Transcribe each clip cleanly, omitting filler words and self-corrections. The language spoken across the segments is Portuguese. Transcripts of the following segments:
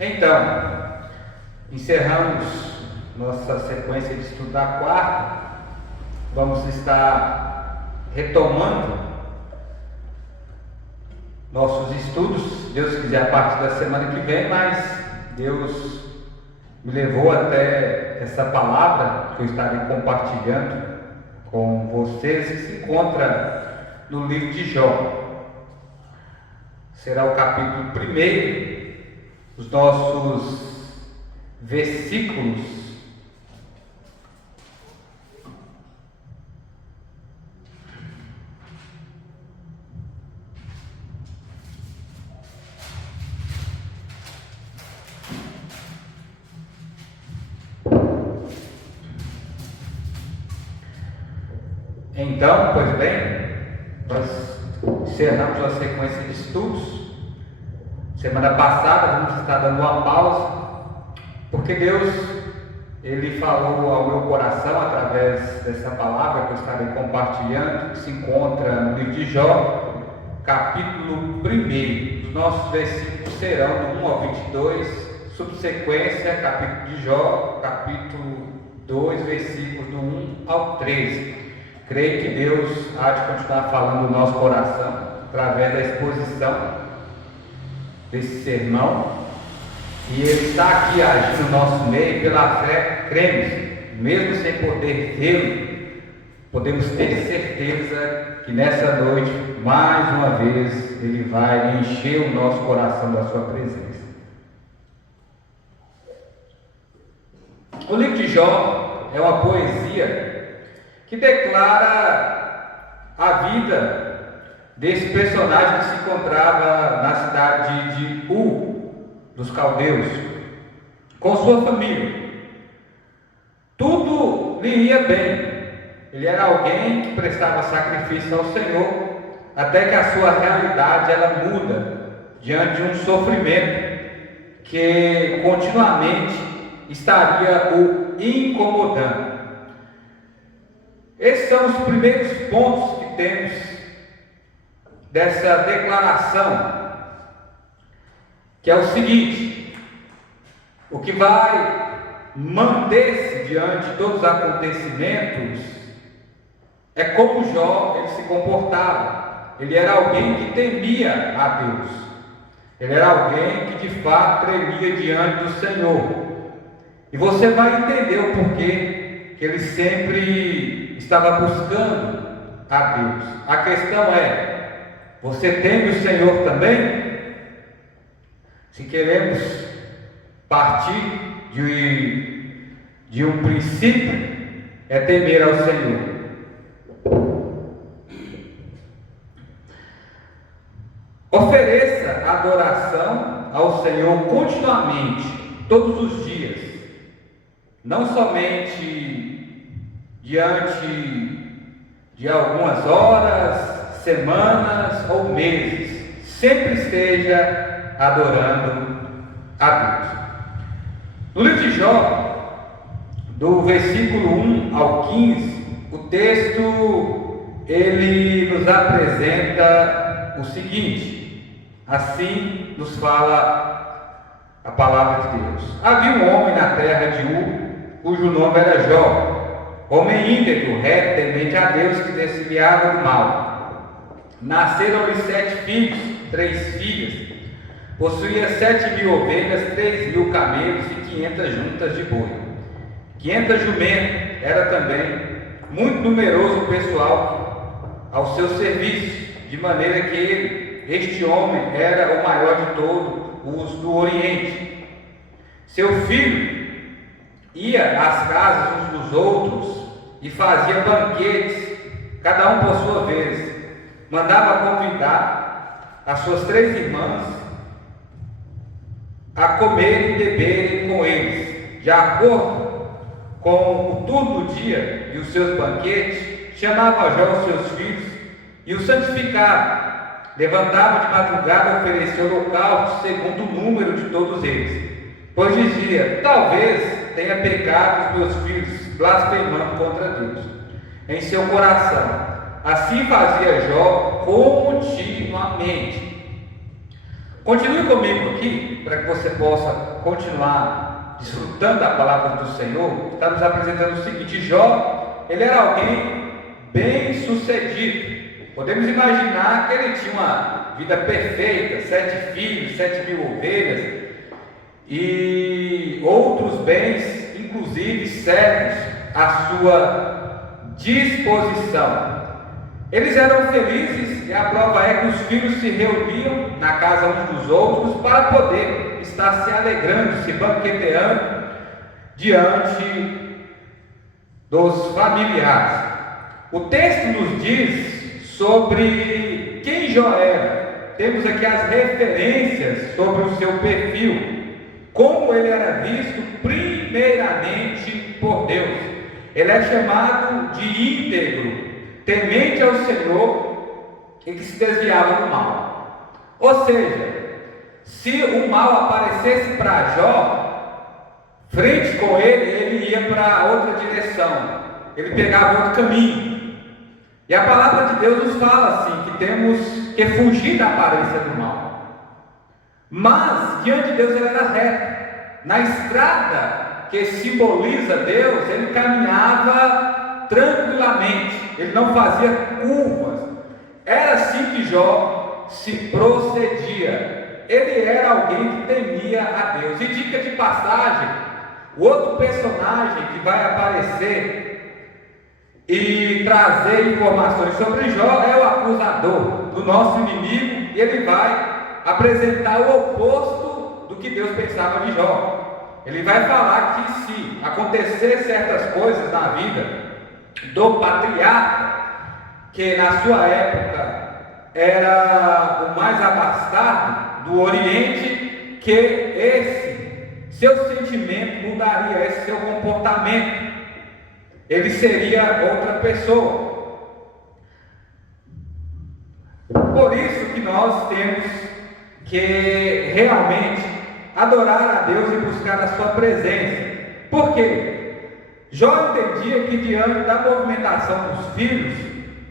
Então, encerramos nossa sequência de estudo da quarta. Vamos estar retomando nossos estudos, se Deus quiser, a partir da semana que vem, mas Deus me levou até essa palavra que eu estarei compartilhando com vocês, que se encontra no livro de Jó. Será o capítulo 1, os nossos versículos Então, pois bem, nós encerramos a sequência de estudos. Semana passada vamos estar dando uma pausa, porque Deus, Ele falou ao meu coração através dessa palavra que eu estarei compartilhando, que se encontra no livro de Jó, capítulo 1. Os nossos versículos serão do 1 ao 22, subsequência, capítulo de Jó, capítulo 2, versículos do 1 ao 13. Creio que Deus há de continuar falando no nosso coração através da exposição desse sermão, e Ele está aqui agindo no nosso meio. Pela fé cremos, mesmo sem poder vê-lo, podemos ter certeza que nessa noite, mais uma vez, Ele vai encher o nosso coração da sua presença. O livro de Jó é uma poesia que declara a vida desse personagem que se encontrava na cidade de dos caldeus, com sua família. Tudo lhe ia bem. Ele era alguém que prestava sacrifício ao Senhor, até que a sua realidade ela muda diante de um sofrimento que continuamente estaria o incomodando. Esses são os primeiros pontos que temos dessa declaração, que é o seguinte: o que vai manter-se diante de todos os acontecimentos é como Jó ele se comportava. Ele era alguém que temia a Deus, ele era alguém que de fato tremia diante do Senhor, e você vai entender o porquê que ele sempre estava buscando a Deus. A questão é: você teme o Senhor também? Se queremos partir de um princípio, é temer ao Senhor. Ofereça adoração ao Senhor continuamente, todos os dias, não somente diante de algumas horas, semanas ou meses. Sempre esteja adorando a Deus. No livro de Jó, do versículo 1 ao 15, o texto ele nos apresenta o seguinte: assim nos fala a palavra de Deus. Havia um homem na terra de cujo nome era Jó, homem íntegro, reto, temente a Deus, que desviava do mal. Nasceram-lhe 7 filhos, 3 filhas. Possuía 7.000 ovelhas, 3.000 camelos e 500 juntas de boi. 500 jumentos. Era também muito numeroso o pessoal ao seu serviço, de maneira que este homem era o maior de todos os do Oriente. Seu filho ia às casas uns dos outros e fazia banquetes, cada um por sua vez. Mandava convidar as suas 3 irmãs a comerem e beberem com eles. De acordo com o turno do dia e os seus banquetes, chamava Jó os seus filhos e os santificava. Levantava de madrugada e oferecia holocausto segundo o número de todos eles, pois dizia: talvez tenha pecado os meus filhos, blasfemando contra Deus em seu coração. Assim fazia Jó continuamente. Continue comigo aqui, para que você possa continuar desfrutando da palavra do Senhor. Está nos apresentando o seguinte: Jó, ele era alguém bem sucedido. Podemos imaginar que ele tinha uma vida perfeita, 7 filhos, 7.000 ovelhas e outros bens, inclusive servos, à sua disposição. Eles eram felizes, e a prova é que os filhos se reuniam na casa uns dos outros para poder estar se alegrando, se banqueteando diante dos familiares. O texto nos diz sobre quem Jó era. Temos aqui as referências sobre o seu perfil, como ele era visto primeiramente por Deus. Ele é chamado de íntegro, temente ao Senhor e que se desviava do mal. Ou seja, se o mal aparecesse para Jó, frente com ele, ele ia para outra direção, ele pegava outro caminho. E a palavra de Deus nos fala assim, que temos que fugir da aparência do mal. Mas diante de Deus ele era reto. Na estrada que simboliza Deus, ele caminhava tranquilamente, ele não fazia curvas. Era assim que Jó se procedia. Ele era alguém que temia a Deus. E dica de passagem, o outro personagem que vai aparecer e trazer informações sobre Jó é o acusador do nosso inimigo, e ele vai apresentar o oposto do que Deus pensava de Jó. Ele vai falar que se acontecer certas coisas na vida do patriarca, que na sua época era o mais abastado do Oriente, que esse seu sentimento mudaria, esse seu comportamento, ele seria outra pessoa. Por isso que nós temos que realmente adorar a Deus e buscar a sua presença. Por quê? Jó entendia que diante da movimentação dos filhos,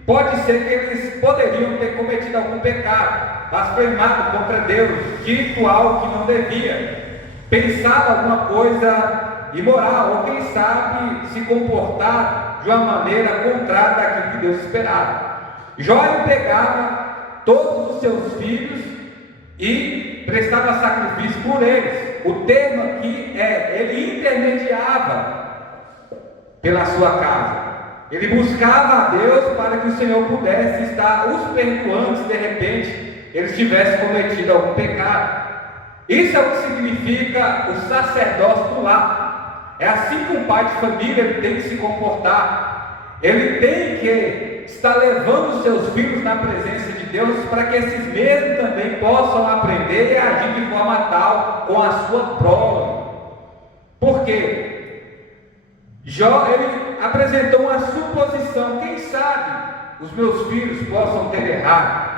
pode ser que eles poderiam ter cometido algum pecado, blasfemado contra Deus, dito algo que não devia, pensado alguma coisa imoral, ou quem sabe se comportar de uma maneira contrária daquilo que Deus esperava. Jó pegava todos os seus filhos e prestava sacrifício por eles. O termo aqui é, ele intermediava pela sua casa. Ele buscava a Deus para que o Senhor pudesse estar os perdoando se de repente eles tivessem cometido algum pecado. Isso é o que significa o sacerdócio do lar. É assim que um pai de família ele tem que se comportar. Ele tem que estar levando os seus filhos na presença de Deus, para que esses mesmos também possam aprender e agir de forma tal com a sua prole. Por quê? Jó, ele apresentou uma suposição: quem sabe os meus filhos possam ter errado,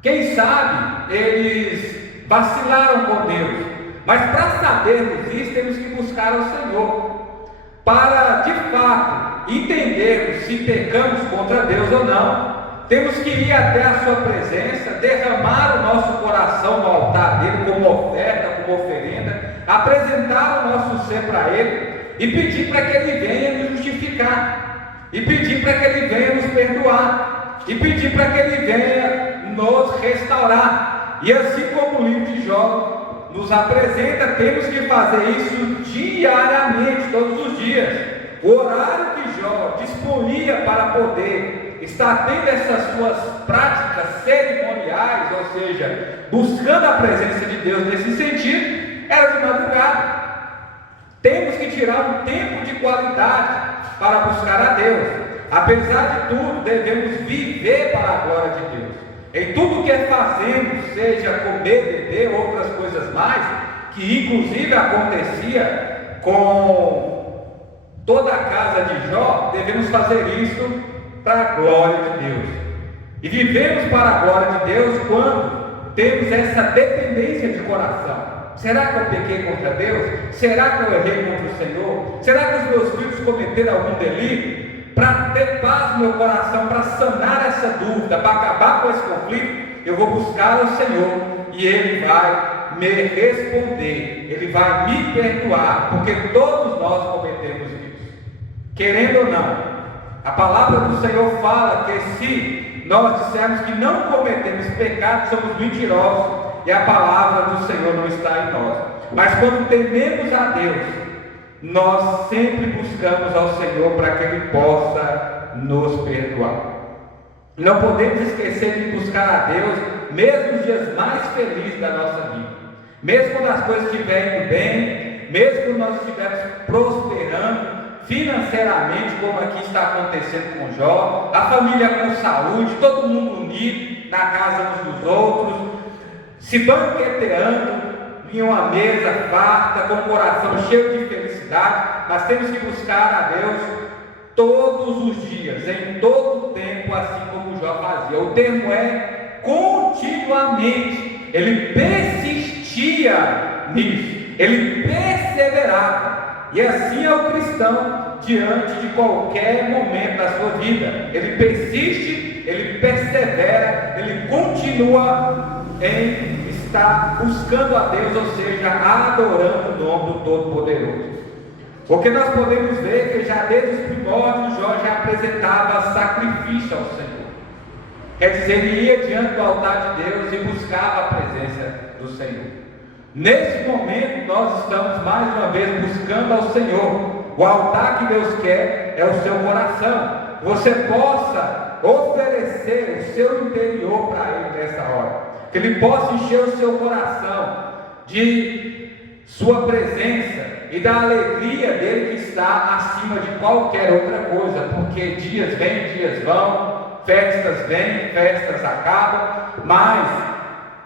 quem sabe eles vacilaram com Deus, mas para sabermos isso, temos que buscar o Senhor, para de fato entendermos se pecamos contra Deus ou não. Temos que ir até a sua presença, derramar o nosso coração no altar dele como oferta, como oferenda, apresentar o nosso ser para ele e pedir para que ele venha nos justificar, e pedir para que ele venha nos perdoar, e pedir para que ele venha nos restaurar. E assim como o livro de Jó nos apresenta, temos que fazer isso diariamente, todos os dias. O horário que Jó disponia para poder estar tendo essas suas práticas cerimoniais, ou seja, buscando a presença de Deus nesse sentido, era de madrugada. Temos que tirar um tempo de qualidade para buscar a Deus. Apesar de tudo, devemos viver para a glória de Deus. Em tudo que fazemos, seja comer, beber, outras coisas mais, que inclusive acontecia com toda a casa de Jó, devemos fazer isso para a glória de Deus. E vivemos para a glória de Deus quando temos essa dependência de coração. Será que eu pequei contra Deus? Será que eu errei contra o Senhor? Será que os meus filhos cometeram algum delito? Para ter paz no meu coração, para sanar essa dúvida, para acabar com esse conflito, eu vou buscar o Senhor. e Ele vai me responder, Ele vai me perdoar, porque todos nós cometemos isso, querendo ou não. A palavra do Senhor fala que se nós dissermos que não cometemos pecado, somos mentirosos, e a palavra do Senhor não está em nós. Mas quando tememos a Deus, nós sempre buscamos ao Senhor para que Ele possa nos perdoar. Não podemos esquecer de buscar a Deus, mesmo nos dias mais felizes da nossa vida, mesmo quando as coisas estiverem indo bem, mesmo quando nós estivermos prosperando financeiramente, como aqui está acontecendo com Jó, a família com saúde, todo mundo unido na casa uns dos outros, se banqueteando em uma mesa farta, com o coração cheio de felicidade. Mas temos que buscar a Deus todos os dias, em todo o tempo, assim como Jó fazia. O termo é continuamente. Ele persistia nisso, ele perseverava. E assim é o cristão diante de qualquer momento da sua vida. Ele persiste, ele persevera, ele continua em estar buscando a Deus, ou seja, adorando o nome do Todo-Poderoso. Porque nós podemos ver que já desde os primórdios Jó já apresentava sacrifício ao Senhor. Quer dizer, ele ia diante do altar de Deus e buscava a presença do Senhor. Nesse momento nós estamos mais uma vez buscando ao Senhor. O altar que Deus quer é o seu coração. Você possa oferecer o seu interior para Ele nessa hora. Que Ele possa encher o seu coração de sua presença e da alegria dele que está acima de qualquer outra coisa. Porque dias vêm, dias vão, festas vêm, festas acabam, mas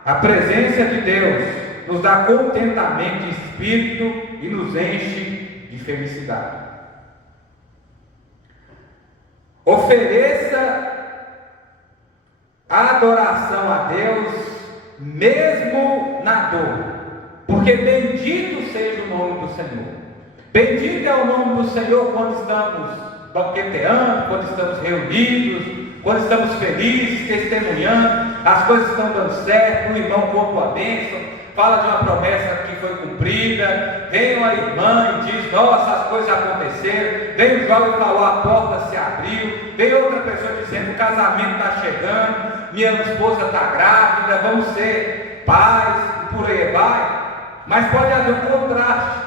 a presença de Deus nos dá contentamento de espírito e nos enche de felicidade. Ofereça a adoração a Deus, mesmo na dor, porque bendito seja o nome do Senhor. Bendito é o nome do Senhor quando estamos banqueteando, quando estamos reunidos, quando estamos felizes, testemunhando, as coisas estão dando certo, o irmão conta a bênção, fala de uma promessa que foi cumprida, vem uma irmã e diz, nossa, as coisas aconteceram, vem o jovem e falou, a porta se abriu, vem outra pessoa dizendo, o casamento está chegando, minha esposa está grávida, vamos ser pais, e por aí vai. Mas pode haver um contraste,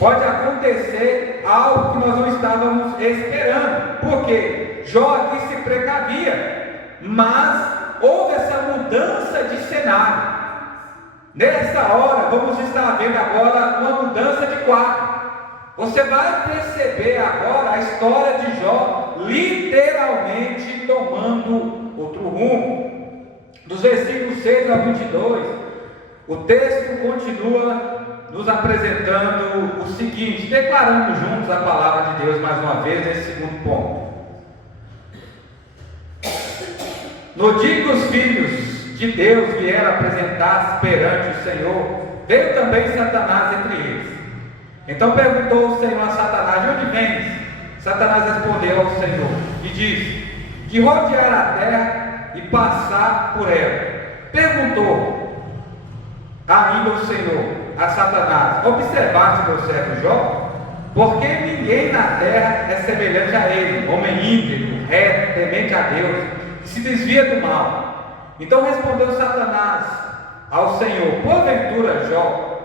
pode acontecer algo que nós não estávamos esperando. Por quê? Jó aqui se precavia, mas houve essa mudança de cenário. Nessa hora, vamos estar vendo agora uma mudança de quadro. Você vai perceber agora a história de Jó literalmente tomando outro rumo. Dos versículos 6 a 22, o texto continua nos apresentando o seguinte, declarando juntos a palavra de Deus mais uma vez, nesse segundo ponto. No dia que os filhos de Deus vieram apresentar-se perante o Senhor, veio também Satanás entre eles. Então perguntou o Senhor a Satanás, de onde vens? Satanás respondeu ao Senhor e disse, de rodear a terra e passar por ela. Perguntou ainda o Senhor a Satanás, observaste meu servo Jó? Porque ninguém na terra é semelhante a ele, homem íntegro, reto, temente a Deus, que se desvia do mal. Então respondeu Satanás ao Senhor, porventura Jó,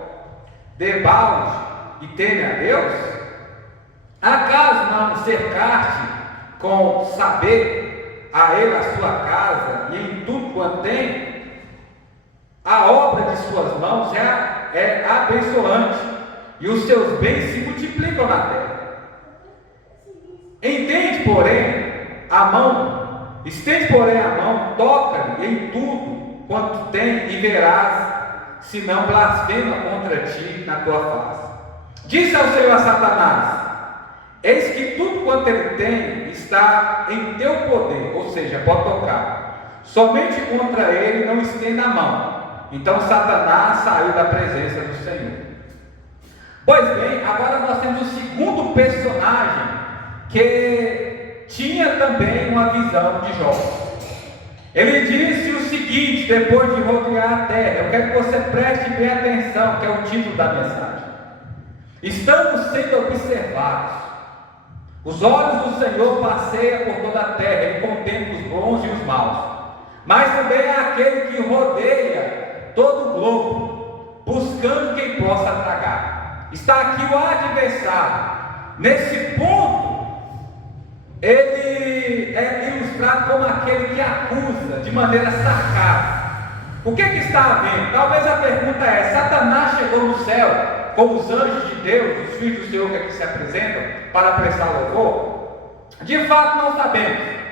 debalde e teme a Deus? Acaso não cercaste com saber a ele a sua casa e em tudo quanto tem? A obra de suas mãos é abençoante e os seus bens se multiplicam na terra. Estende, porém, a mão, toca-lhe em tudo quanto tem e verás, se não blasfema contra ti na tua face. Disse ao Senhor a Satanás, eis que tudo quanto ele tem está em teu poder, ou seja, pode tocar, somente contra ele não estenda a mão. Então Satanás saiu da presença do Senhor. Pois bem, agora nós temos o segundo personagem que tinha também uma visão de Jó. Ele disse o seguinte, depois de rodear a terra, eu quero que você preste bem atenção, que é o título da mensagem. Estamos sendo observados. Os olhos do Senhor passeiam por toda a terra, Ele contempla os bons e os maus. Mas também é aquele que rodeia todo o globo, buscando quem possa tragar. Está aqui o adversário. Nesse ponto, ele é ilustrado como aquele que acusa de maneira sarcástica. O que está havendo? Talvez a pergunta é: Satanás chegou no céu com os anjos de Deus, os filhos do Senhor que aqui se apresentam para prestar louvor? De fato não sabemos.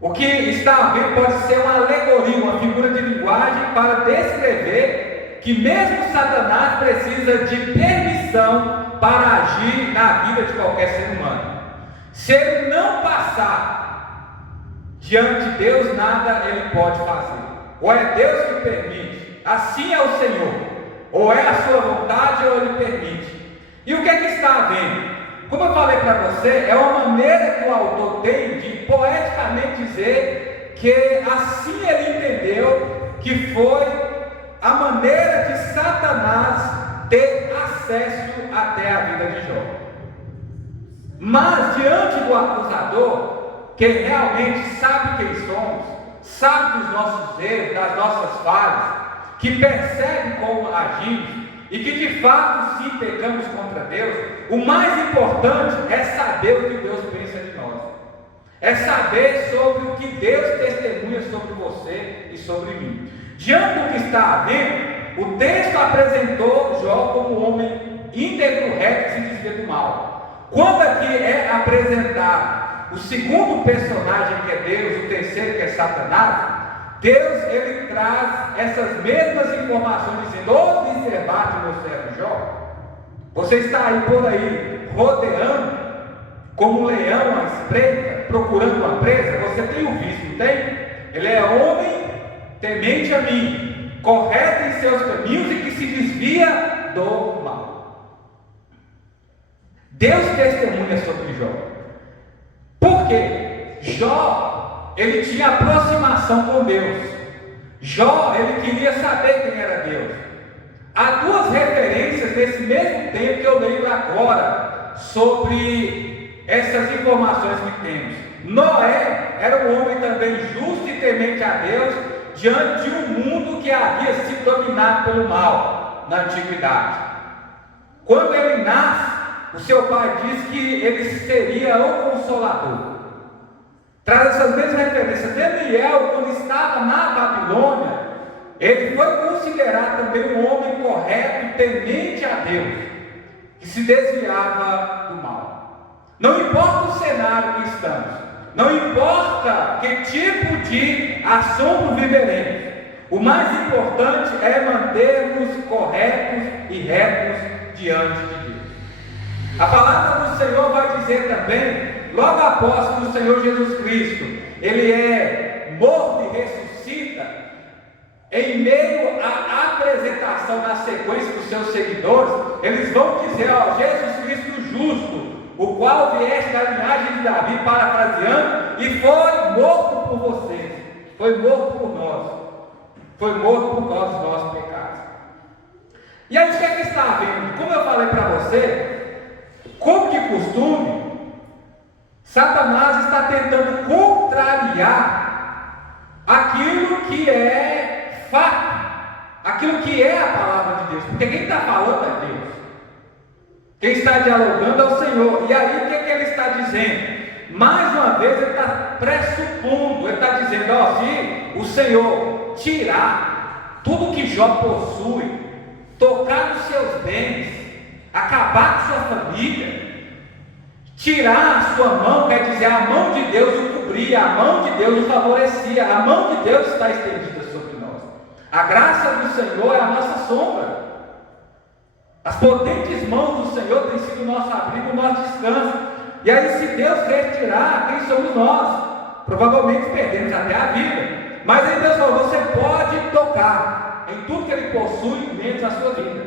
O que está havendo pode ser uma alegoria, uma figura de linguagem para descrever que mesmo Satanás precisa de permissão para agir na vida de qualquer ser humano. Se ele não passar diante de Deus, nada ele pode fazer. Ou é Deus que permite, assim é o Senhor. Ou é a sua vontade ou ele permite. E o que é que está havendo? Como eu falei para você, é uma maneira que o autor tem de poeticamente dizer que assim ele entendeu que foi a maneira de Satanás ter acesso até a vida de Jó. Mas diante do acusador, que realmente sabe quem somos, sabe dos nossos erros, das nossas falhas, que percebe como agimos e que de fato sim pecamos contra Deus, o mais importante é saber o que Deus pensa de nós, é saber sobre o que Deus testemunha sobre você e sobre mim. Diante do que está havendo, o texto apresentou Jó como um homem íntegro, reto, que se desvia do mal. Quando aqui é apresentado o segundo personagem, que é Deus, o terceiro, que é Satanás, Deus ele traz essas mesmas informações, dizendo: observar meu servo Jó, você está aí por aí rodeando como um leão à espreita, procurando uma presa. Você tem o visto, não tem? Ele é homem temente a mim, correto em seus caminhos e que se desvia do mal. Deus testemunha sobre Jó. Por quê? Jó, ele tinha aproximação com Deus. Jó, ele queria saber quem era Deus. Há duas referências nesse mesmo tempo que eu lembro agora sobre essas informações que temos. Noé era um homem também justo e temente a Deus, diante de um mundo que havia sido dominado pelo mal na antiguidade. Quando ele nasce, o seu pai diz que ele seria o Consolador. Traz essas mesmas referências. Daniel, quando estava na Babilônia, ele foi considerado também um homem correto, temente a Deus, que se desviava do mal. Não importa o cenário que estamos, não importa que tipo de assombro viveremos, o mais importante é mantermos corretos e retos diante de Deus. A palavra do Senhor vai dizer também, logo após que o Senhor Jesus Cristo, ele é morto e ressuscita, em meio à apresentação na sequência dos seus seguidores, eles vão dizer: ó, Jesus Cristo justo, o qual vieste da linhagem de Davi, parafraseando, e foi morto por vocês, foi morto por nós, foi morto por causa dos nossos pecados. E aí o que é que está havendo? Como eu falei para você, como de costume, Satanás está tentando contrariar aquilo que é fato, aquilo que é a palavra de Deus, porque quem está falando é Deus, quem está dialogando é o Senhor. E aí o que é que ele está dizendo? Mais uma vez ele está pressupondo, ele está dizendo: ó, se o Senhor tirar tudo que Jó possui, tocar nos seus bens, acabar com sua família, tirar a sua mão, quer dizer, a mão de Deus o cobria, a mão de Deus o favorecia, a mão de Deus está estendida sobre nós. A graça do Senhor é a nossa sombra. As potentes mãos do Senhor têm sido o nosso abrigo, o nosso descanso. E aí, se Deus retirar, quem somos nós? Provavelmente perdemos até a vida. Mas aí Deus falou: você pode tocar em tudo que Ele possui, menos a sua vida.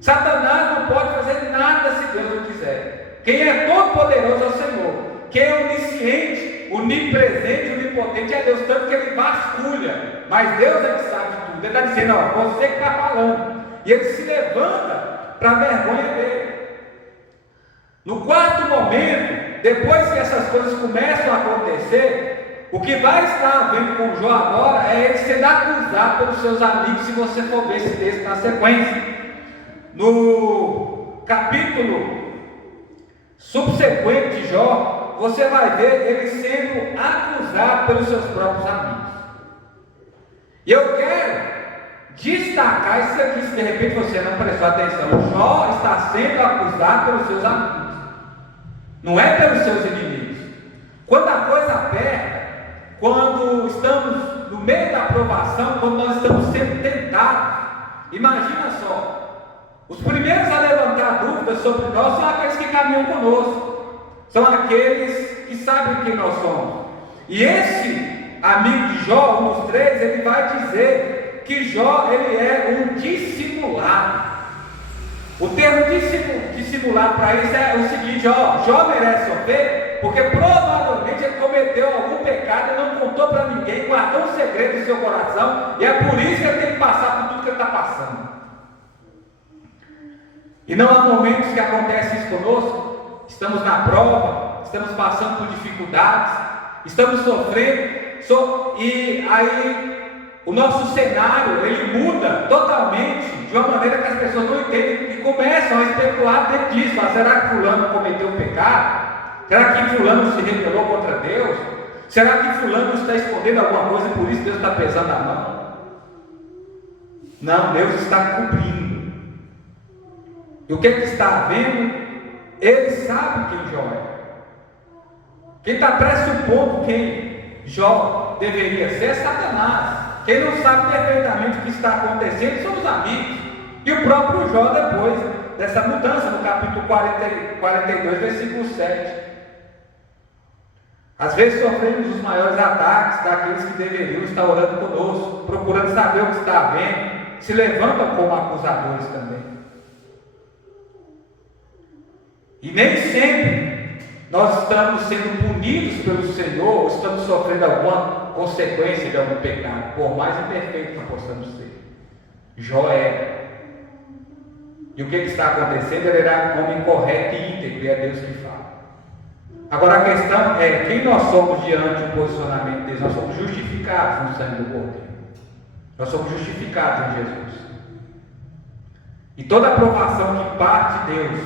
Satanás não pode fazer nada se Deus não quiser. Quem é todo poderoso é o Senhor. Quem é onisciente onipresente, onipotente é Deus, tanto que ele vasculha, mas Deus é que sabe de tudo. Ele está dizendo, ó, você que está falando, e ele se levanta para a vergonha dele. No quarto momento, depois que essas coisas começam a acontecer, o que vai estar havendo com Jó agora é ele sendo acusado pelos seus amigos, se você for ver esse texto na sequência. No capítulo subsequente de Jó, você vai ver ele sendo acusado pelos seus próprios amigos. E eu quero destacar isso aqui, se de repente você não prestou atenção. Jó está sendo acusado pelos seus amigos, não é pelos seus inimigos. Quando a coisa aperta, quando estamos no meio da provação, quando nós estamos sendo tentados, imagina só, os primeiros a levantar dúvidas sobre nós são aqueles que caminham conosco, são aqueles que sabem quem nós somos. E esse amigo de Jó, um dos três, ele vai dizer que Jó, ele é um dissimulado. O termo dissimulado para isso é o seguinte, ó, Jó merece sofrer porque provavelmente ele cometeu algum pecado e não contou para ninguém, guardou um segredo em seu coração, e é por isso que ele tem que passar por tudo que ele está passando. E não há momentos que acontece isso conosco, estamos na prova, estamos passando por dificuldades, estamos sofrendo, e aí o nosso cenário, ele muda totalmente, de uma maneira que as pessoas não entendem e começam a especular dentro disso. Ah, será que fulano cometeu um pecado? Será que fulano se rebelou contra Deus? Será que fulano está escondendo alguma coisa e por isso Deus está pesando a mão? Não, Deus está cobrindo. E o que está havendo? Ele sabe quem Jó é. Quem está pressupondo quem Jó deveria ser é Satanás. Quem não sabe perfeitamente o que está acontecendo são os amigos. E o próprio Jó, depois dessa mudança, no capítulo 42, versículo 7. Às vezes sofremos os maiores ataques daqueles que deveriam estar orando conosco, procurando saber o que está havendo, se levantam como acusadores também. E nem sempre nós estamos sendo punidos pelo Senhor, ou estamos sofrendo alguma consequência de algum pecado, por mais imperfeito que possamos ser. Jó é. E o que está acontecendo? Ele era um homem correto e íntegro, e é Deus que fala. Agora a questão é, quem nós somos diante do posicionamento de Deus? Nós somos justificados no sangue do Cordeiro. Nós somos justificados em Jesus. E toda aprovação que parte de Deus,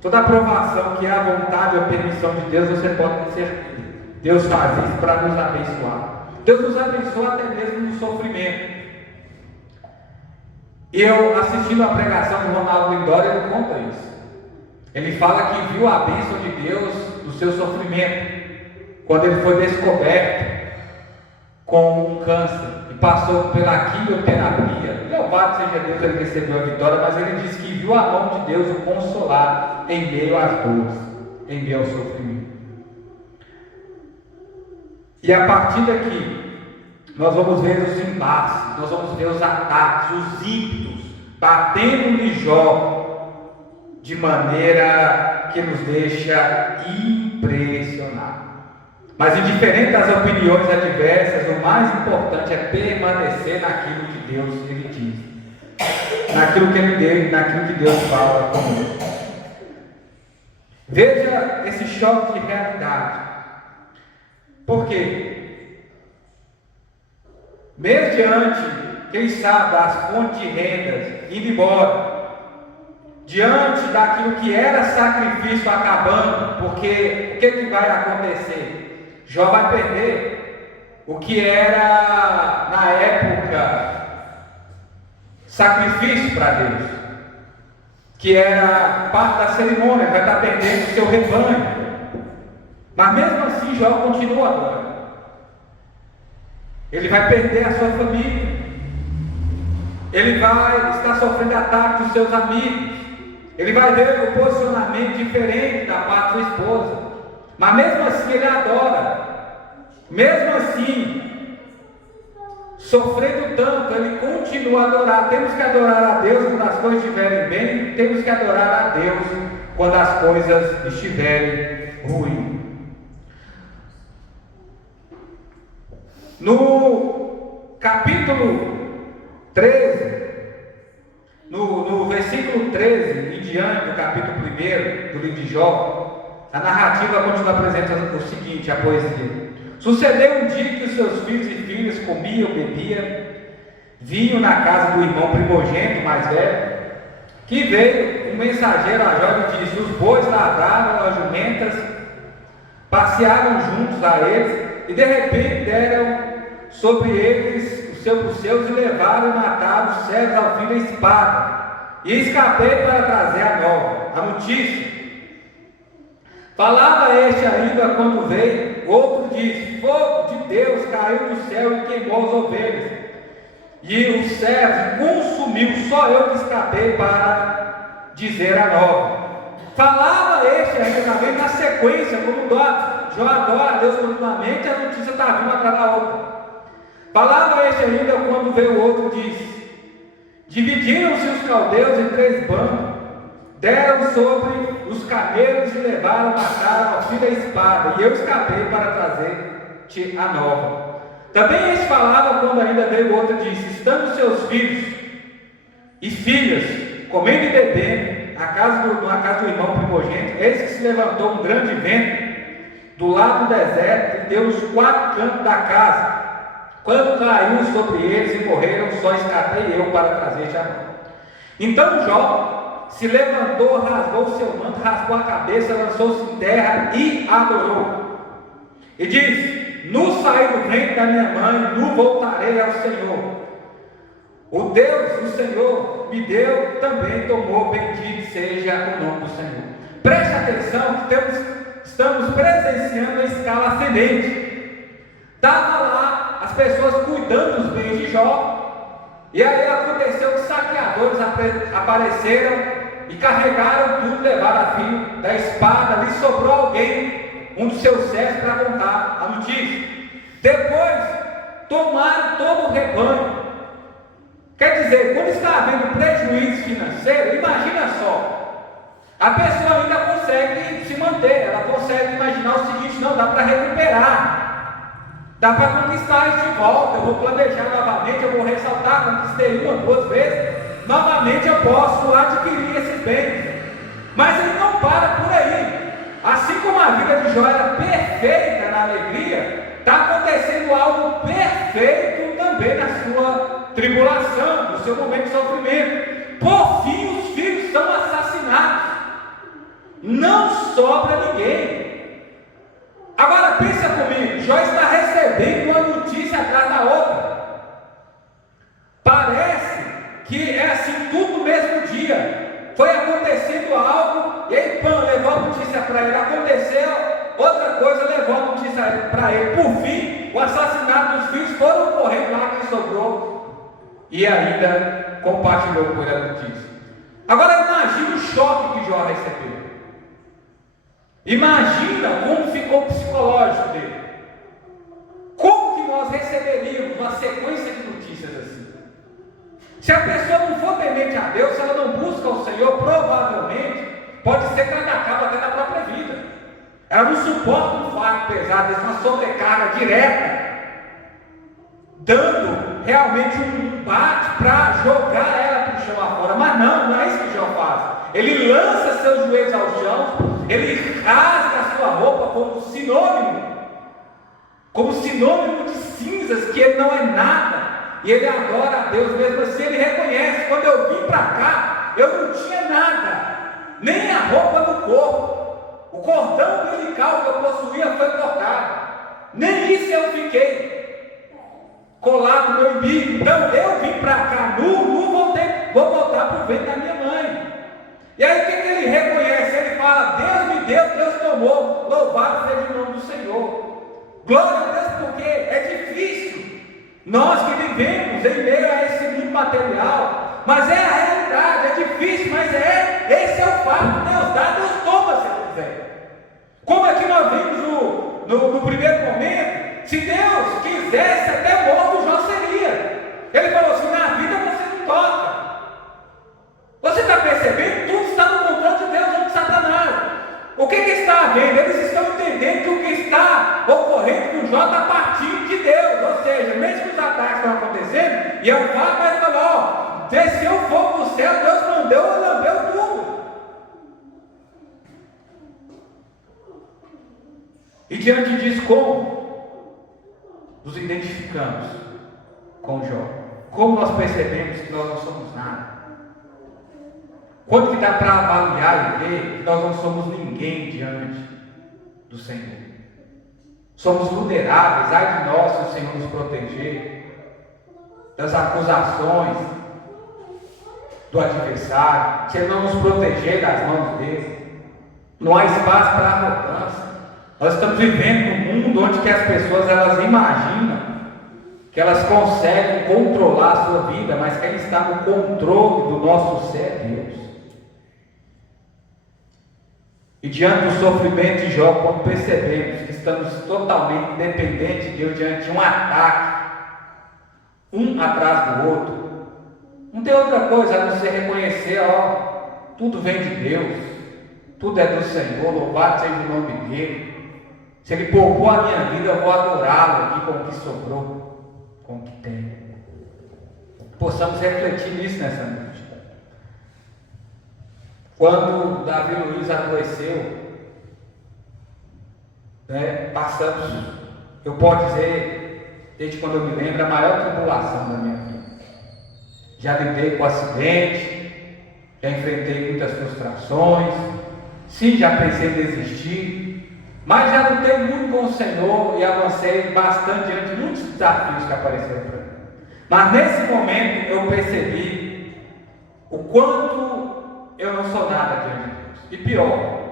toda aprovação que é a vontade ou a permissão de Deus, você pode ter certeza. Deus faz isso para nos abençoar. Deus nos abençoa até mesmo no sofrimento. Eu, assistindo a pregação de Ronaldo Lindório, ele conta isso. Ele fala que viu a bênção de Deus no seu sofrimento, quando ele foi descoberto com um câncer e passou pela quimioterapia. Louvado seja Deus, ele recebeu a vitória, mas ele disse que viu a mão de Deus o consolar em meio às dores, em meio ao sofrimento. E a partir daqui, nós vamos ver os embates, nós vamos ver os ataques, os ímpetos, batendo em Jó, de maneira que nos deixa impressionados. Mas indiferente das opiniões adversas, o mais importante é permanecer naquilo que Deus ele diz, naquilo que ele deu, naquilo que Deus fala conosco. Veja esse choque de realidade. Por quê? Mediante, quem sabe, as fontes de rendas indo embora, diante daquilo que era sacrifício acabando, porque o que vai acontecer? Jó vai perder o que era na época sacrifício para Deus, que era parte da cerimônia, vai estar perdendo o seu rebanho. Mas mesmo assim Jó continua agora. Ele vai perder a sua família, ele vai estar sofrendo ataque dos seus amigos, ele vai ver o posicionamento diferente da parte da sua esposa, mas mesmo assim ele adora, mesmo assim, sofrendo tanto, ele continua a adorar. Temos que adorar a Deus quando as coisas estiverem bem, temos que adorar a Deus quando as coisas estiverem ruins. No capítulo 13, no versículo 13 em diante, do capítulo 1 do livro de Jó, a narrativa continua apresentando o seguinte, a poesia. Sucedeu um dia que os seus filhos e filhas comiam, bebiam, vinham na casa do irmão primogênito mais velho, que veio um mensageiro a Jó e disse: os bois lavraram, as jumentas passearam juntos a eles, e de repente deram sobre eles os seus e levaram e mataram os servos ao fim da espada. E escapei para trazer a nova, a notícia. Falava este ainda quando veio, outro disse: fogo de Deus caiu do céu e queimou as ovelhas, e os servos consumiu, só eu que escapei para dizer a nova. Falava este ainda também na sequência, como Jó adora a Deus continuamente, a notícia está vindo atrás da outra. Falava este ainda quando veio o outro, disse: dividiram-se os caldeus em 3 bandos, deram sobre os camelos e levaram, mataram ao fim da espada, e eu escapei para trazer-te a nova. Também este falava quando ainda veio o outro, disse: estando seus filhos e filhas comendo e bebendo na casa do irmão primogênito, eis que se levantou um grande vento do lado do deserto e deu os 4 cantos da casa. Quando caiu sobre eles e morreram, só escapei eu para trazer-te a nova. Então Jó se levantou, rasgou o seu manto, raspou a cabeça, lançou-se em terra e adorou. E disse: no saí do ventre da minha mãe, no voltarei ao Senhor. O Deus, o Senhor, me deu, também tomou, bendito seja o nome do Senhor. Preste atenção que estamos presenciando a escala ascendente. Estava lá as pessoas cuidando dos bens de Jó, e aí aconteceu que saqueadores apareceram e carregaram tudo, levaram a fio da espada, ali sobrou alguém, um dos seus servos, para contar a notícia. Depois tomaram todo o rebanho. Quer dizer, quando está havendo prejuízo financeiro, imagina só, a pessoa ainda consegue se manter, ela consegue imaginar o seguinte: não, dá para recuperar, dá para conquistar isso de volta, eu vou planejar novamente, eu vou ressaltar, conquistei 1 ou 2 vezes, novamente eu posso adquirir esses bens. Mas ele não para por aí. Assim como a vida de Jó era perfeita na alegria, está acontecendo algo perfeito também na sua tribulação, no seu momento de sofrimento. Por fim, os filhos são assassinados, não sobra ninguém. Agora pensa comigo, Jó está recebendo uma notícia atrás da outra. Parece que é assim tudo no mesmo dia. Foi acontecendo algo, e aí levou a notícia para ele, aconteceu outra coisa, levou a notícia para ele. Por fim, o assassinato dos filhos, foram correndo lá, quem sobrou, e ainda compartilhou com ele a notícia. Agora imagina o choque que Jó recebeu. Imagina como ficou o psicológico dele. Como que nós receberíamos uma sequência de notícias assim? Se a pessoa não for temente a Deus, se ela não busca o Senhor, provavelmente pode ser que ela acaba até na própria vida. Ela não suporta um fardo pesado, é uma sobrecarga direta, dando realmente um bate para jogar ela para o chão afora. Mas não é isso que Jó faz. Ele lança seus joelhos ao chão, ele rasga a sua roupa como sinônimo de cinzas, que ele não é nada, e ele adora a Deus mesmo assim. Ele reconhece: quando eu vim para cá, eu não tinha nada, nem a roupa do corpo, o cordão umbilical que eu possuía foi cortado, nem isso eu fiquei colado no meu umbigo. Então eu vim para cá nu, vou voltar para o ventre da minha mãe. E aí o que ele reconhece? Ele fala: Deus me deu, Deus tomou, louvado seja o nome do Senhor. Glória a Deus, porque é difícil nós que vivemos em meio a esse mundo material, mas é a realidade, é difícil, mas esse é o fato. Deus dá, Deus toma se ele quiser. Como aqui nós vimos no primeiro momento, se Deus quisesse, até morto Jó seria. Ele falou assim: na vida você não toca. Você está percebendo? Tudo está no controle de Deus, não de Satanás. O que está havendo? Eles estão entendendo que o que está ocorrendo com Jó está partindo de Deus, ou seja, E diante disso, como nos identificamos com Jó? Como nós percebemos que nós não somos nada? Quando que dá para avaliar e ver que nós não somos ninguém diante do Senhor? Somos vulneráveis, ai de nós se o Senhor nos proteger das acusações do adversário, se Ele não nos proteger das mãos dele. Não há espaço para arrogância. Nós estamos vivendo num mundo onde que as pessoas elas imaginam que elas conseguem controlar a sua vida, mas quem está no controle do nosso ser é Deus. E diante do sofrimento de Jó, quando percebemos que estamos totalmente dependentes de Deus, diante de um ataque, um atrás do outro, não tem outra coisa a não ser reconhecer, tudo vem de Deus, tudo é do Senhor, louvado seja o nome dele. Se Ele poupou a minha vida, eu vou adorá-lo aqui com o que sobrou, com o que tem. Possamos refletir nisso nessa noite. Quando Davi Luiz adoeceu, passamos, eu posso dizer, desde quando eu me lembro, a maior tribulação da minha vida. Já lidei com acidente, já enfrentei muitas frustrações, sim, já pensei em desistir, mas já lutei muito com o Senhor e avancei bastante diante de muitos desafios que apareceram para mim. Mas nesse momento eu percebi o quanto eu não sou nada diante de Deus. E pior,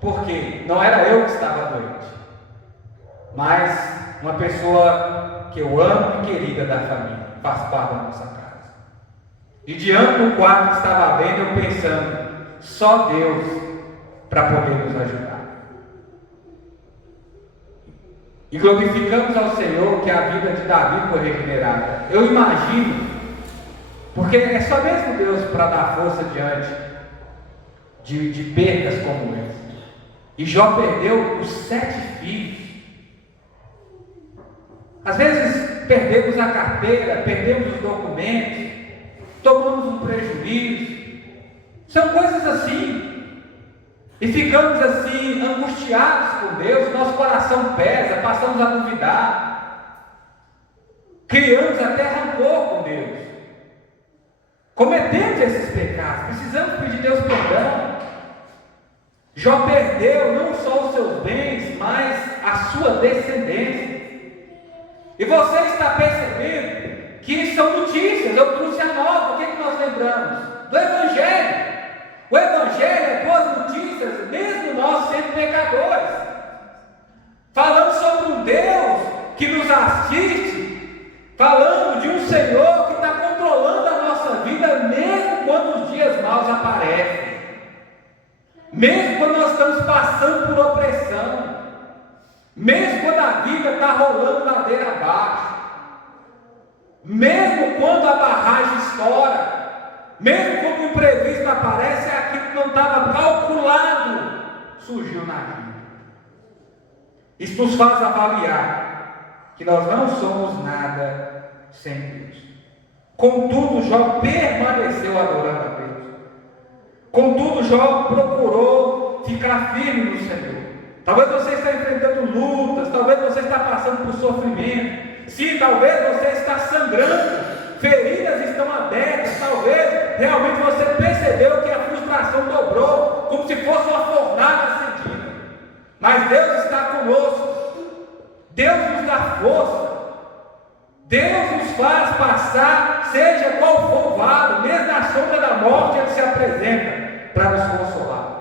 porque não era eu que estava doente, mas uma pessoa que eu amo e querida da família, faz parte da nossa casa. E diante do quadro que estava vendo, eu pensando, só Deus para poder nos ajudar. E glorificamos ao Senhor que a vida de Davi foi regenerada. Eu imagino, porque é só mesmo Deus para dar força diante de perdas como essa. E Jó perdeu os 7 filhos. Às vezes perdemos a carteira, perdemos os documentos, tomamos um prejuízo. São coisas assim. E ficamos assim, angustiados com Deus, nosso coração pesa, passamos a duvidar. Criamos até rancor com Deus. Cometemos esses pecados, precisamos pedir Deus perdão. Jó perdeu não só os seus bens, mas a sua descendência. E você está percebendo que são notícias. Eu trouxe a nova. O que nós lembramos? Do Evangelho. O Evangelho é boas notícias, mesmo nós sendo pecadores. Falando sobre um Deus que nos assiste, falando de um Senhor que está controlando a nossa vida, mesmo quando os dias maus aparecem, mesmo quando nós estamos passando por opressão, mesmo quando a vida está rolando ladeira abaixo, mesmo quando a barragem estoura, mesmo quando o imprevisto aparece, é aquilo que não estava calculado surgiu na vida. Isso nos faz avaliar que nós não somos nada sem Deus. Contudo, Jó permaneceu adorando a Deus. Contudo, Jó procurou ficar firme no Senhor. Talvez você está enfrentando lutas, talvez você está passando por sofrimento. Sim, talvez você está sangrando, feridas estão abertas, talvez realmente você percebeu que a frustração dobrou, como se fosse uma fornalha acendida. Mas Deus está conosco, Deus nos dá força, Deus nos faz passar, seja qual for o vale, mesmo na sombra da morte, Ele se apresenta para nos consolar.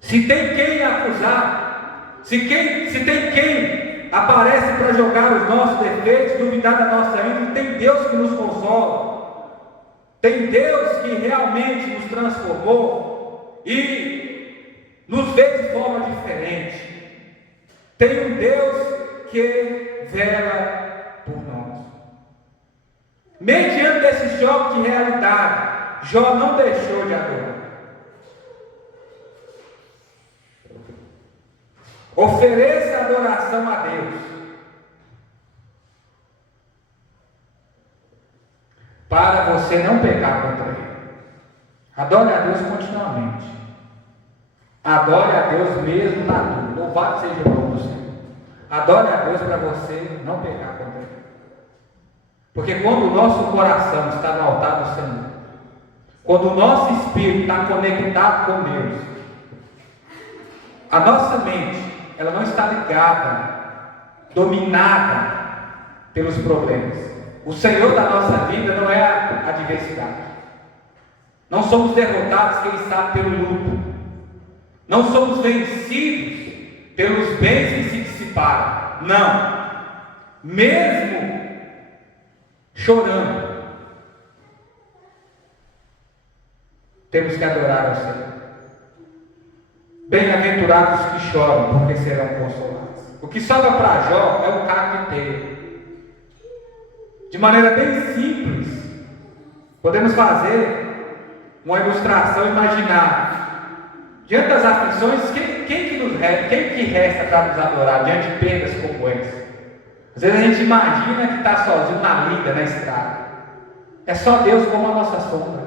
Se tem quem acusar, se tem quem aparece para jogar os nossos defeitos, duvidar da nossa índole, tem Deus que nos consola, tem Deus que realmente nos transformou e nos vê de forma diferente. Tem um Deus que vela por nós. Mediante esse choque de realidade, Jó não deixou de adorar. Ofereça adoração a Deus, para você não pecar contra Ele. Adore a Deus continuamente. Adore a Deus mesmo na dúvida. Louvado seja o nome do Senhor. Adore a Deus para você não pecar contra Ele. Porque quando o nosso coração está no altar do Senhor, quando o nosso espírito está conectado com Deus, a nossa mente, ela não está ligada, dominada pelos problemas. O Senhor da nossa vida não é a adversidade. Não somos derrotados, quem sabe, pelo luto. Não somos vencidos pelos bens que se dissiparam. Não. Mesmo chorando, temos que adorar ao Senhor. Bem-aventurados que choram, porque serão consolados. O que sobra para Jó é o caco inteiro. De maneira bem simples, podemos fazer uma ilustração, imaginar. Diante das aflições, quem que resta para nos adorar diante de perdas como essa? Às vezes a gente imagina que está sozinho na lida, na estrada. É só Deus como a nossa sombra,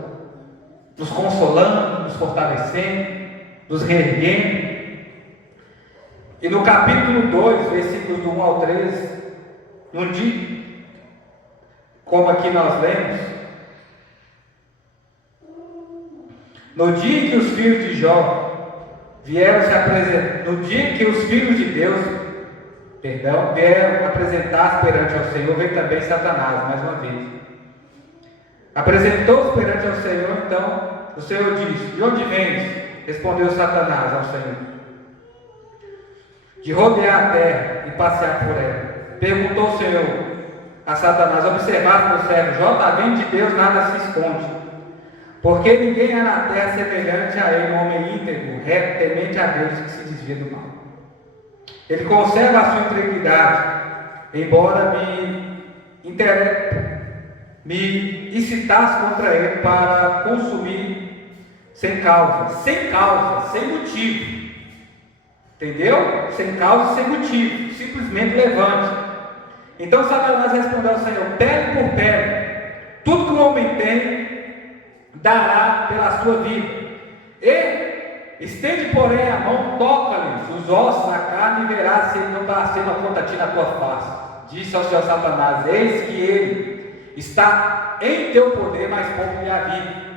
nos consolando, nos fortalecendo, nos reerguendo. E no capítulo 2, versículos do 1 ao 3, um dia, como aqui nós lemos, no dia em que os filhos de Jó vieram se apresentar, no dia em que os filhos de Deus, vieram apresentar-se perante ao Senhor, veio também Satanás, mais uma vez. Apresentou-se perante ao Senhor, então, o Senhor disse: de onde vens? Respondeu Satanás ao Senhor: de rodear a terra e passear por ela. Perguntou o Senhor a Satanás: observaste meu servo Jó? Está vendo de Deus, nada se esconde. Porque ninguém há na terra semelhante a ele, um homem íntegro, reto, temente a Deus, que se desvia do mal. Ele conserva a sua integridade, embora me incitasse contra ele para consumir sem causa, sem motivo. Entendeu? Sem causa, sem motivo, simplesmente levante. Então Satanás respondeu ao Senhor: pele por pele, tudo que o homem tem dará pela sua vida. E estende, porém, a mão, toca-lhe os ossos na carne e verás se ele não blasfema contra ti na tua face. Disse ao Senhor Satanás: eis que ele está em teu poder, mas pouco lhe vida.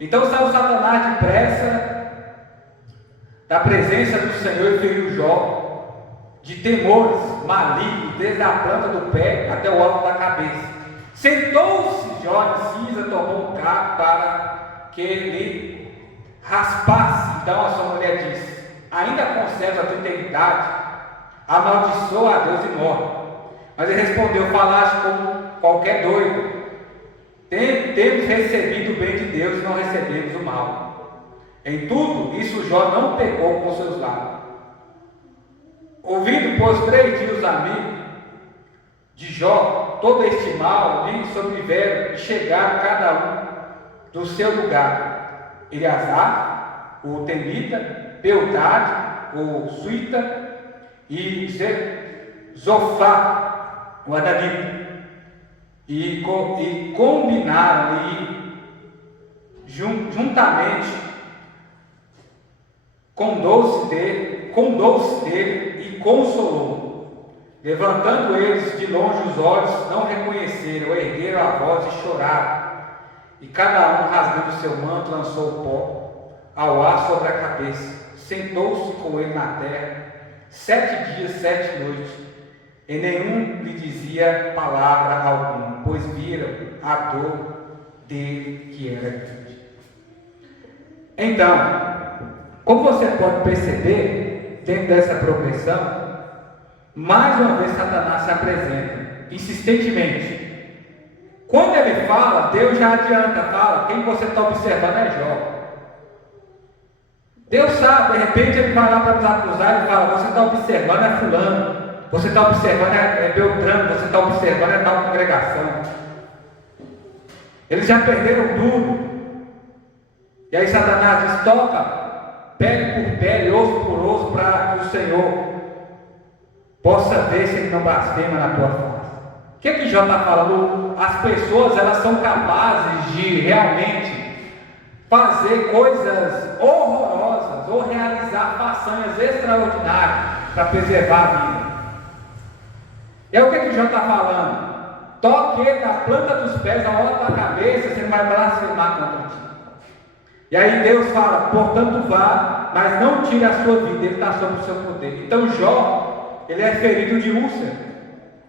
Então saiu Satanás depressa da presença do Senhor e feriu Jó de temores malignos, desde a planta do pé até o alto da cabeça. Sentou-se Jó de cinza, tomou um cabo para que ele raspasse. Então a sua mulher disse: ainda conserva a tua integridade? Amaldiçoa a Deus e morre. Mas ele respondeu: falaste como qualquer doido. Temos recebido o bem de Deus e não recebemos o mal. Em tudo isso Jó não pecou com seus lábios. Ouvindo, pois, 3 dias os amigos de Jó todo este mal lhe sobreveram e chegaram cada um do seu lugar. Eleazar, o Temita, Bildade, o Suita, e Zofá, o Adalita. E combinaram juntamente com doce dele e consolou. Levantando eles de longe os olhos, não reconheceram, ergueram a voz e choraram. E cada um, rasgando seu manto, lançou o pó ao ar sobre a cabeça. Sentou-se com ele na terra 7 dias, 7 noites, e nenhum lhe dizia palavra alguma, pois viram a dor dele que era grande. Então, como você pode perceber, dentro dessa progressão, mais uma vez Satanás se apresenta insistentemente. Quando ele fala, Deus já adianta, fala: quem você está observando é Jó. Deus sabe, de repente ele vai lá para nos acusar e fala: você está observando é fulano, você está observando é Beltrano, você está observando é tal congregação. Eles já perderam tudo. E aí Satanás diz: toca pele por pele, osso por osso, para que o Senhor possa ver se ele não blasfema na tua face. O que Jó está falando? As pessoas, elas são capazes de realmente fazer coisas horrorosas, vou realizar façanhas extraordinárias para preservar a vida. É o que Jó está falando. Toque ele na planta dos pés, ao alto da cabeça, você não vai blasfemar contra ti. E aí Deus fala, portanto vá, mas não tire a sua vida, ele está sob o seu poder. Então Jó, ele é ferido de úlcera,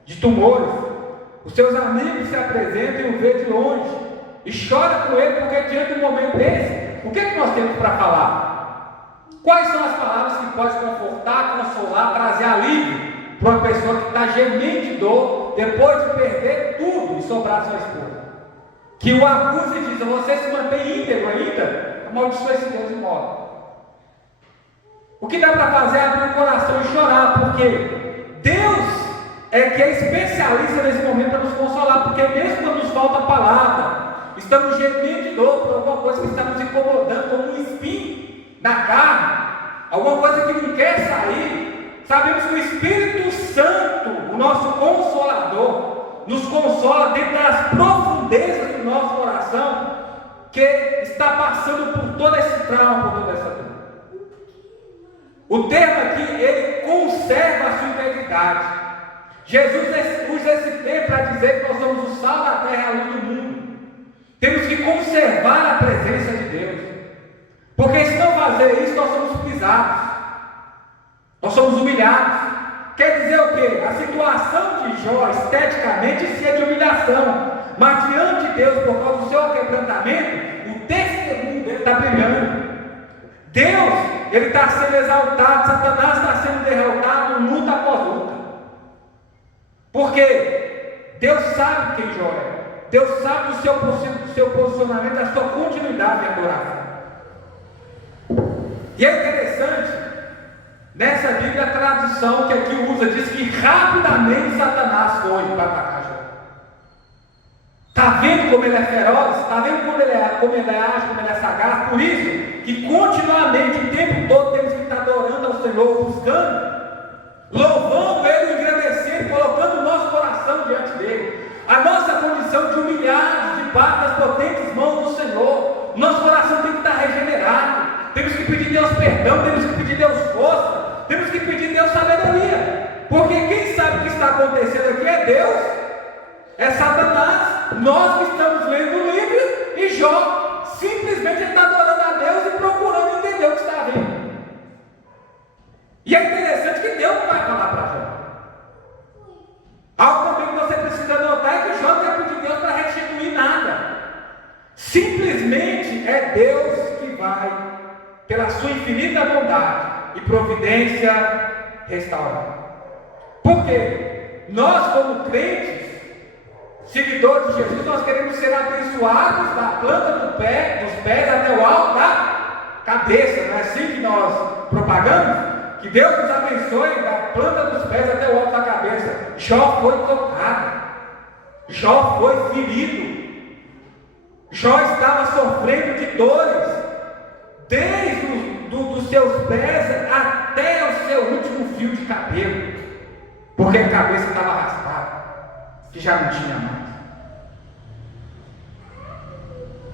de tumores. Os seus amigos se apresentam e o vê de longe, e chora com ele, porque diante de um momento desse, o que é que nós temos para falar? Quais são as palavras que podem confortar, consolar, trazer alívio para uma pessoa que está gemendo de dor, depois de perder tudo e sobrar sua esposa? Que o acusa e diz, você se mantém íntegro ainda? Amaldiçoa esse Deus e morre. O que dá para fazer é abrir o coração e chorar, porque Deus é que é especialista nesse momento para nos consolar, porque mesmo quando nos falta a palavra, estamos gemendo de dor por alguma coisa que está nos incomodando, como um espinho na carne, alguma coisa que não quer sair, sabemos que o Espírito Santo, o nosso Consolador, nos consola dentro das profundezas do nosso coração, que está passando por todo esse trauma, por toda essa dor. O termo aqui, ele conserva a sua integridade. Jesus usa esse termo para dizer que nós somos o sal da terra e a luz do mundo. Temos que conservar a presença de Deus, porque se não fazer isso, nós somos pisados, nós somos humilhados. Quer dizer o quê? A situação de Jó, esteticamente, se é de humilhação, mas diante de Deus, por causa do seu quebrantamento, o testemunho dele está brilhando. Deus, ele está sendo exaltado, Satanás está sendo derrotado luta após luta. Porque Deus sabe quem Jó é. Deus sabe do seu posicionamento, da sua continuidade em adoração. E é interessante, nessa Bíblia, a tradução que aqui usa, diz que rapidamente Satanás foi para atacar Jó. Está vendo como ele é feroz? Está vendo como ele age, como ele é sagaz? Por isso que continuamente, o tempo todo, temos que estar adorando ao Senhor, buscando, louvando Ele, engrandecendo, colocando o nosso coração diante dele. A nossa condição de humilhados, debaixo das potentes mãos do Senhor. Nosso coração tem que estar regenerado. Temos que pedir a Deus perdão, temos que pedir a Deus força, temos que pedir a Deus sabedoria. Porque quem sabe o que está acontecendo aqui é Deus, é Satanás. Nós que estamos lendo o livro e Jó simplesmente está adorando a Deus e procurando entender o que está vendo. E é interessante que Deus não vai falar para Jó. Algo também que você precisa notar é que Jó não vai pedir Deus para restituir nada. Simplesmente é Deus que vai, pela sua infinita bondade e providência, restaurar. Por quê? Nós, como crentes, seguidores de Jesus, nós queremos ser abençoados da planta dos pés até o alto da cabeça. Não é assim que nós propagamos? Que Deus nos abençoe da planta dos pés até o alto da cabeça. Jó foi tocado, Jó foi ferido, Jó estava sofrendo de dores, desde dos seus pés até o seu último fio de cabelo, porque a cabeça estava raspada, que já não tinha mais.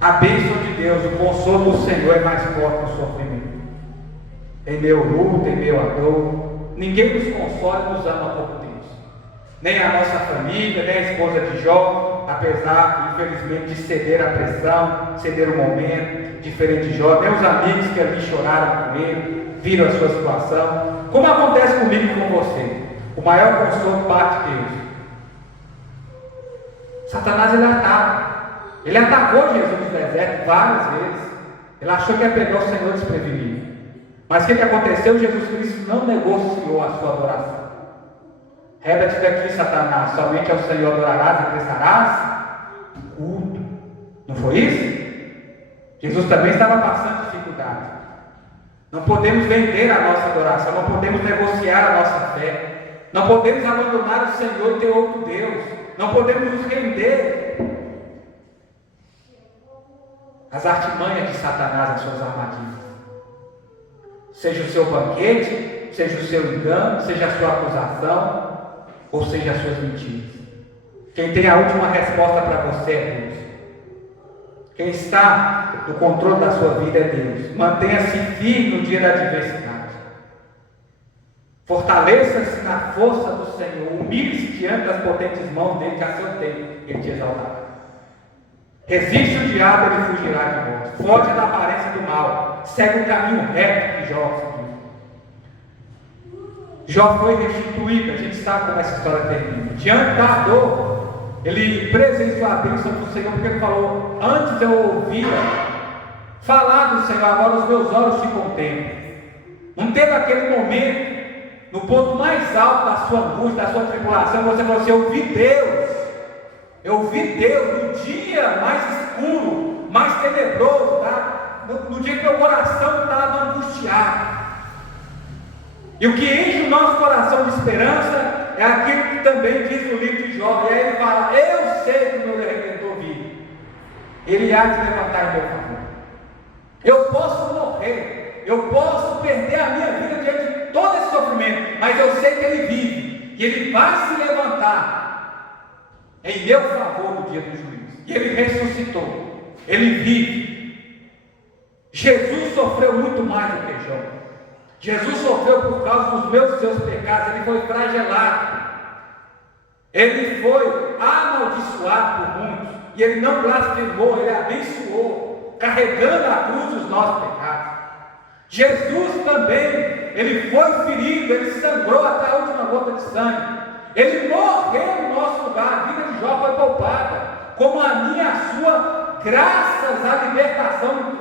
A bênção de Deus, o consolo do Senhor é mais forte que o sofrimento. Em meu luto, em meu dor, ninguém nos consola e nos ama como Deus. Nem a nossa família, nem a esposa de Jó, apesar, infelizmente, de ceder à pressão, ceder o momento, diferente de Jó, nem os amigos que ali choraram com ele, viram a sua situação, como acontece comigo e com você. O maior consolo parte de Deus. Satanás, ele atacou Jesus no deserto várias vezes. Ele achou que ia pegar o Senhor desprevenido. Mas o que aconteceu? Jesus Cristo não negociou a sua adoração. Repete daqui, Satanás: somente ao Senhor adorarás e prestarás culto. Não foi isso? Jesus também estava passando dificuldade. Não podemos vender a nossa adoração, não podemos negociar a nossa fé, não podemos abandonar o Senhor e ter outro Deus, não podemos nos render às artimanhas de Satanás, às suas armadilhas. Seja o seu banquete, seja o seu engano, seja a sua acusação, ou seja as suas mentiras. Quem tem a última resposta para você é Deus. Quem está no controle da sua vida é Deus. Mantenha-se firme no dia da adversidade. Fortaleça-se na força do Senhor. Humilhe-se diante das potentes mãos dele, que a seu tempo ele te exaltará. Resiste o diabo, ele fugirá de vós. Foge da aparência do mal. Segue o caminho reto que Jó seguiu. Jó foi restituído. A gente sabe como essa história termina. Diante da dor, ele presenciou a bênção do Senhor, porque ele falou: antes eu ouvia falar do Senhor, agora os meus olhos te contemplam. Não teve aquele momento, no ponto mais alto da sua angústia, da sua tribulação, você falou assim: eu vi Deus. Eu vi Deus no dia mais escuro, mais tenebroso, tá? No dia que meu coração estava angustiado. E o que enche o nosso coração de esperança é aquilo que também diz no livro de Jó. E aí ele fala: eu sei que o meu Redentor vive. Ele há de levantar em meu favor. Eu posso morrer, eu posso perder a minha vida diante de todo esse sofrimento, mas eu sei que ele vive. E ele vai se levantar em meu favor no dia do juízo. E ele ressuscitou. Ele vive. Jesus sofreu muito mais do que Jó. Jesus sofreu por causa dos meus e seus pecados. Ele foi flagelado. Ele foi amaldiçoado por muitos. E ele não blasfemou, ele abençoou, carregando a cruz os nossos pecados. Jesus também, ele foi ferido, ele sangrou até a última gota de sangue. Ele morreu no nosso lugar. A vida de Jó foi poupada, como a minha e a sua, graças à libertação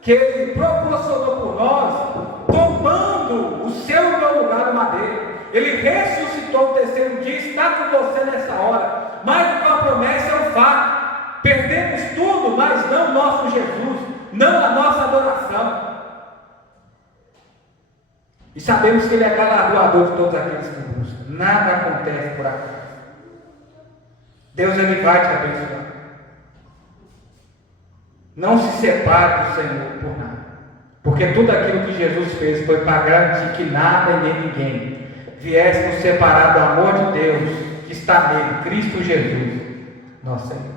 que ele proporcionou por nós, tomando o seu e o meu lugar no madeiro. Ele ressuscitou no terceiro dia, está com você nessa hora. Mais do que uma promessa, é um fato. Perdemos tudo, mas não o nosso Jesus, não a nossa adoração. E sabemos que ele é galardoador de todos aqueles que buscam. Nada acontece por acaso. Deus, ele vai te abençoar. Não se separe do Senhor por nada. Porque tudo aquilo que Jesus fez foi para garantir que nada e nem ninguém viesse nos separar do amor de Deus que está nele, Cristo Jesus, nosso Senhor.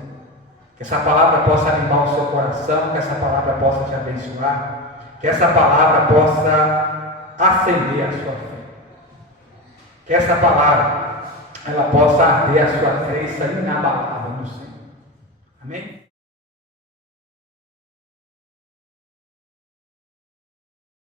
Que essa palavra possa animar o seu coração, que essa palavra possa te abençoar, que essa palavra possa acender a sua fé. Que essa palavra, ela possa arder a sua crença inabalável no Senhor. Amém?